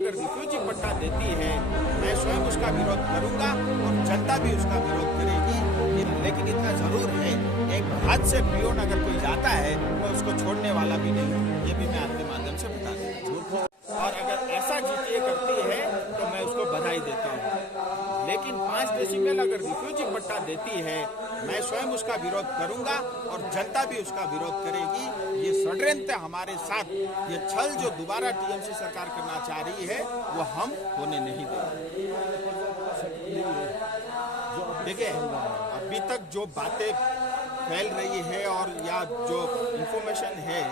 अगर रिफ्यूजी पट्टा देती है, मैं स्वयं उसका विरोध करूंगा और जनता भी उसका विरोध करेगी। लेकिन इतना जरूर है, एक हाथ से पियोन अगर कोई जाता है तो उसको छोड़ने वाला भी नहीं, ये भी मैं आपके माध्यम से बता दूं। और अगर ऐसा जीटीए करती है तो मैं उसको बधाई देता हूँ। लेकिन 5 डेसिबल अगर रिफ्यूजी पट्टा देती है, मैं स्वयं उसका विरोध करूंगा और जनता भी उसका विरोध करेगी। ये षड्यंत्र हमारे साथ, ये छल जो दोबारा टीएमसी सरकार करना चाह रही है, वो हम होने नहीं देंगे। देखिए, अभी तक जो बातें फैल रही है और या जो इंफॉर्मेशन है,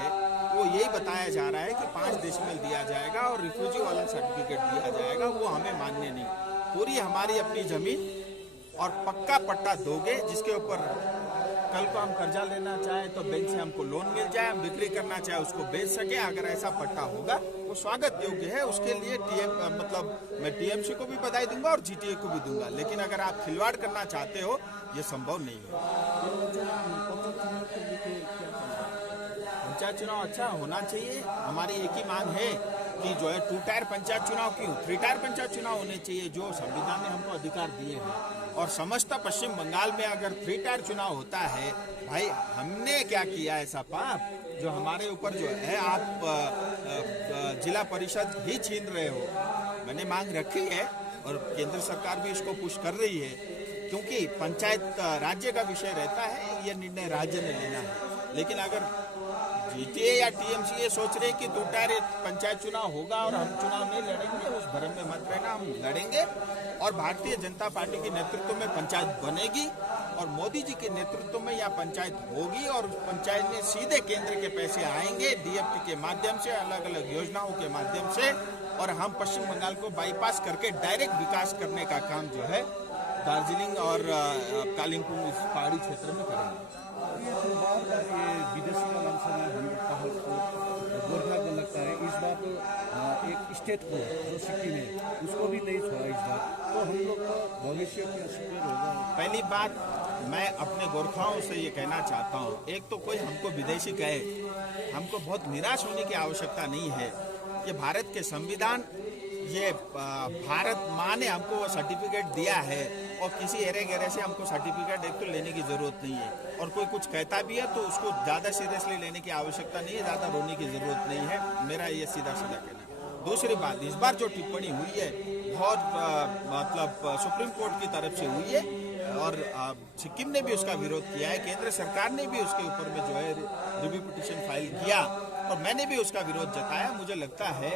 वो यही बताया जा रहा है कि 5 डेसिबल दिया जाएगा और रिफ्यूजी वाला सर्टिफिकेट दिया जाएगा। वो हमें मान्य नहीं। पूरी हमारी अपनी जमीन और पक्का पट्टा दोगे, जिसके ऊपर कल को हम कर्जा लेना चाहें तो बैंक से हमको लोन मिल जाए, हम बिक्री करना चाहे उसको बेच सके। अगर ऐसा पट्टा होगा वो स्वागत योग्य है। उसके लिए मैं टीएमसी को भी बधाई दूंगा और जीटीए को भी दूंगा। लेकिन अगर आप खिलवाड़ करना चाहते हो, ये संभव नहीं है। पंचायत चुनाव अच्छा होना चाहिए। हमारी एक ही मांग है कि जो है 2 टायर पंचायत चुनाव क्यों, 3 टायर पंचायत चुनाव होने चाहिए, जो संविधान ने हमको अधिकार दिए हैं। और समस्त पश्चिम बंगाल में अगर 3 टायर चुनाव होता है, भाई हमने क्या किया ऐसा पाप जो हमारे ऊपर जो है आप जिला परिषद ही छीन रहे हो। मैंने मांग रखी है और केंद्र सरकार भी इसको पुश कर रही है, क्योंकि पंचायत राज्य का विषय रहता है, ये निर्णय राज्य ने लेना है। लेकिन अगर जीटीए या टीएमसी ये सोच रहे कि 2 टायर पंचायत चुनाव होगा और हम चुनाव नहीं लड़ेंगे, उस भ्रम में मत रहना। हम लड़ेंगे और भारतीय जनता पार्टी के नेतृत्व में पंचायत बनेगी और मोदी जी के नेतृत्व में यह पंचायत होगी और पंचायत में सीधे केंद्र के पैसे आएंगे डीएफटी के माध्यम से, अलग अलग योजनाओं के माध्यम से, और हम पश्चिम बंगाल को बाईपास करके डायरेक्ट विकास करने का काम जो है दार्जिलिंग और कालिम्पोंग इस पहाड़ी क्षेत्र में करेंगे। ये विदेशी का नाम से गोरखा को लगता है इस बार तो एक स्टेट को जो सिक्किम है उसको भी नहीं छोड़ा इस बार, तो हम लोग का भविष्य क्या सिक्योर होगा? पहली बात मैं अपने गोरखाओं से ये कहना चाहता हूँ, एक तो कोई हमको विदेशी कहे, हमको बहुत निराश होने की आवश्यकता नहीं है। ये भारत के संविधान, ये भारत माँ ने हमको वो सर्टिफिकेट दिया है और किसी एरे गहरे से हमको सर्टिफिकेट एक तो लेने की जरूरत नहीं है। और कोई कुछ कहता भी है तो उसको ज़्यादा सीरियसली लेने की आवश्यकता नहीं है, ज़्यादा रोने की जरूरत नहीं है। मेरा ये सीधा सीधा कहना है। दूसरी बात, इस बार जो टिप्पणी हुई है बहुत सुप्रीम कोर्ट की तरफ से हुई है और सिक्किम ने भी उसका विरोध किया है, केंद्र सरकार ने भी उसके ऊपर में जो है रिव्यू पिटीशन फाइल किया और मैंने भी उसका विरोध जताया। मुझे लगता है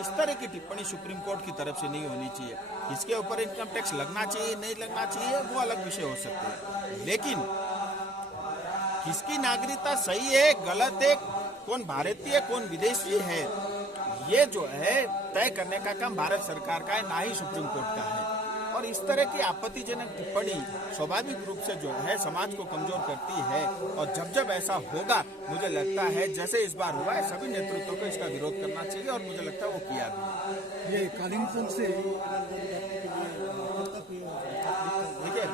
इस तरह की टिप्पणी सुप्रीम कोर्ट की तरफ से नहीं होनी चाहिए। इसके ऊपर इनकम टैक्स लगना चाहिए नहीं लगना चाहिए वो अलग विषय हो सकते हैं, लेकिन किसकी नागरिकता सही है गलत है, कौन भारतीय कौन विदेशी है, ये जो है तय करने का काम भारत सरकार का है, ना ही सुप्रीम कोर्ट का है। और इस तरह की आपत्तिजनक टिप्पणी स्वाभाविक रूप से जो है समाज को कमजोर करती है। और जब जब ऐसा होगा, मुझे लगता है जैसे इस बार हुआ है, सभी नेतृत्व को इसका विरोध करना चाहिए और मुझे लगता है वो किया भी। ये कालिम्पोंग से देखिए,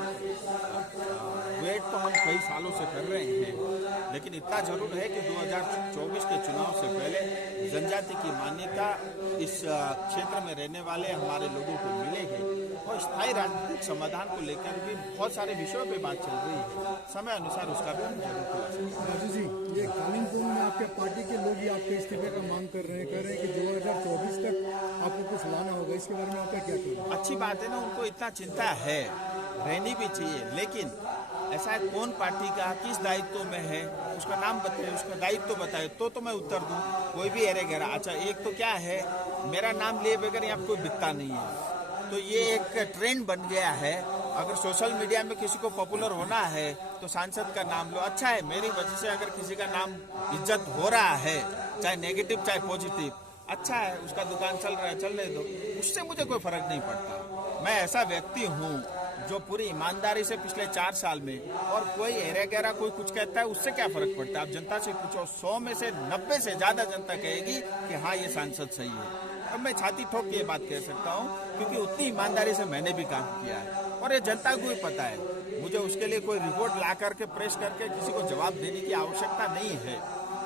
वेट तो हम कई सालों से कर रहे हैं, लेकिन इतना जरूर है कि 2024 के चुनाव से पहले जनजाति की मान्यता इस क्षेत्र में रहने वाले हमारे लोगों को मिलेगी और स्थायी राजनीतिक समाधान को लेकर भी बहुत सारे विषयों पे बात चल रही है। समय अनुसार उसका भी हम जरूर खुला सकते। राजू जी, ये कालिम्पोंग में आपके पार्टी के लोग ही आपके इस्तीफे का मांग कर रहे हैं, कह रहे हैं कि 2024 तक आपको कुछ लाना होगा, इसके बारे में आपका क्या कहना है? अच्छी बात है ना, उनको इतना चिंता है, रहनी भी चाहिए, लेकिन ऐसा है कौन पार्टी का किस दायित्व में है उसका नाम बताए, उसका दायित्व बताए तो मैं उत्तर दूं। कोई भी एरे गहरा, अच्छा एक तो क्या है, मेरा नाम लिए बगैर यहाँ कोई बिकता नहीं है, तो ये एक ट्रेंड बन गया है। अगर सोशल मीडिया में किसी को पॉपुलर होना है तो सांसद का नाम लो। अच्छा है, मेरी वजह से अगर किसी का नाम इज्जत हो रहा है, चाहे नेगेटिव चाहे पॉजिटिव, अच्छा है, उसका दुकान चल रहा है, चलने दो, उससे मुझे कोई फर्क नहीं पड़ता। मैं ऐसा व्यक्ति हूँ जो पूरी ईमानदारी से पिछले 4 साल में, और कोई एरा गहरा कोई कुछ कहता है उससे क्या फर्क पड़ता है। आप जनता से पूछो, 100 में से 90 से ज्यादा जनता कहेगी कि हाँ ये सांसद सही है। अब मैं छाती ठोक के ये बात कह सकता हूँ क्योंकि उतनी ईमानदारी से मैंने भी काम किया है और ये जनता को भी पता है। मुझे उसके लिए कोई रिपोर्ट ला करके प्रेस करके किसी को जवाब देने की आवश्यकता नहीं है।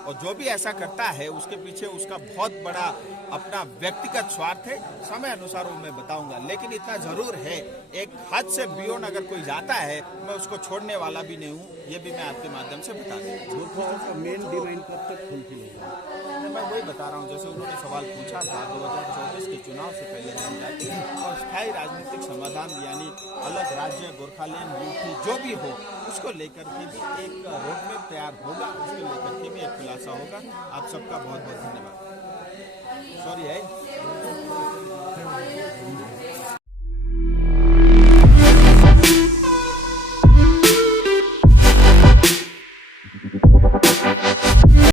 और जो भी ऐसा करता है उसके पीछे उसका बहुत बड़ा अपना व्यक्तिगत स्वार्थ है। समय अनुसार वो मैं बताऊंगा, लेकिन इतना जरूर है, एक हद से बियॉन्ड अगर कोई जाता है मैं उसको छोड़ने वाला भी नहीं हूँ, ये भी मैं आपके माध्यम से बता दूँ। गोरखाओं का मेन डिमांड कब तक फुलफिल होगा? मैं वही बता रहा हूँ, जैसे उन्होंने सवाल पूछा था 2024 के चुनाव से पहले हम जाति और स्थायी राजनीतिक समाधान यानी अलग राज्य, गोरखालैंड, यूपी जो भी हो उसको लेकर के भी एक रोडमैप तैयार होगा, उसको लेकर के भी एक खुलासा होगा। आप सबका बहुत बहुत धन्यवाद। सॉरी है